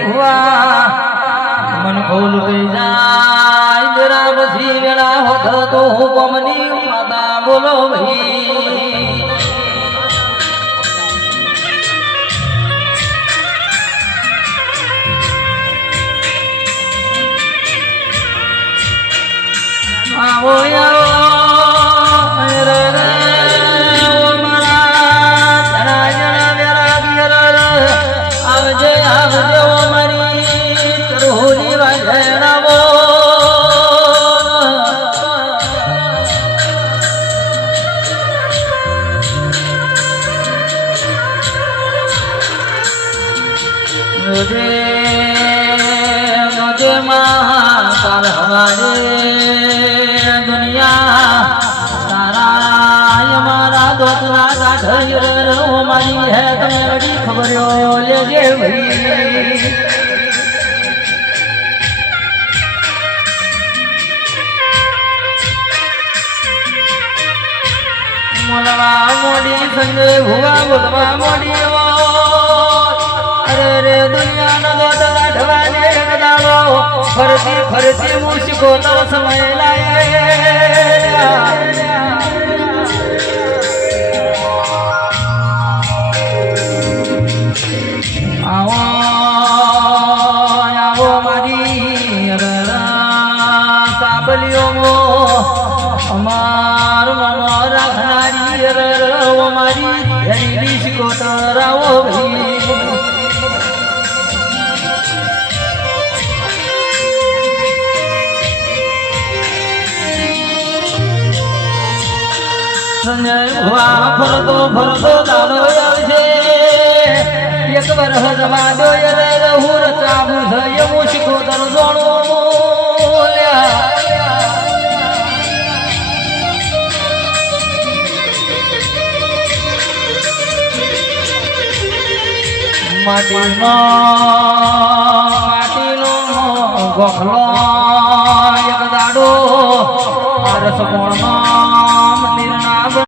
ભુવા મન ખોલ ગઈ જાય જરા બધી વેળા હોત તો હું કોમની માતા બોલો ભાઈ આવો આવો मुझे महाकाल हमारे दुनिया तारा हमारा दोतना का घर हमारी है तुम्हें बड़ी खबर ले भाई मोलवा मोड़ी संगे भुआ बोलवा मोड़ी रे दुनिया न दो ढवाने गदालो फरती फरती मुझको तो समय लाए आओ आओ मारी साबलियों मो अमार मनो रखनारी रो मारी हरी को तो राओ भाई फरतो फरतो दानो आवशे एक वर्ष जमा दो रहूर चाबू थयो मुश्को दर जोणो ल्या माटीनो गोखलो एक दाडो आरस कोणनो